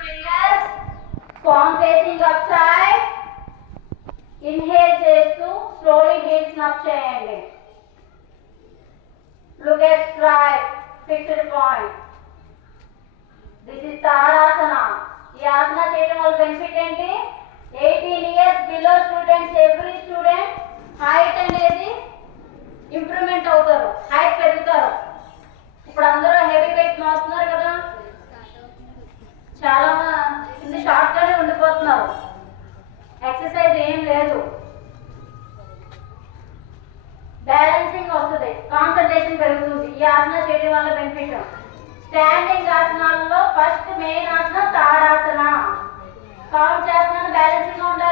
Fingers, palm facing upside. Inhale చేస్తూ slowly heels up చేయండి. Look at straight, fixed point. This is Tadasana. ఈ ఆసన చేయడం వల్ల బెనిఫిట్ ఏంటి? 18 years below students, every student height అనేది ఇంప్రూవ్మెంట్ అవుతారు, హైట్ పెరుగుతారు. ఇప్పుడు అందరూ హెవీ వెయిట్ మోస్తున్నారు కదా, చాలా మంది షార్ట్ గానే ఉండిపోతున్నారు, ఎక్సర్సైజ్ ఏం లేదు. బ్యాలెన్సింగ్ వస్తుంది, కాన్సంట్రేషన్ పెరుగుతుంది. ఈ ఆసన చేయడం వల్ల బెనిఫిట్. స్టాండింగ్ ఆసనాల్లో ఫస్ట్ మెయిన్ ఆసన తాడాసన. కౌంట్ చేస్తున్నాను, బ్యాలెన్సింగ్ గా ఉండాలి.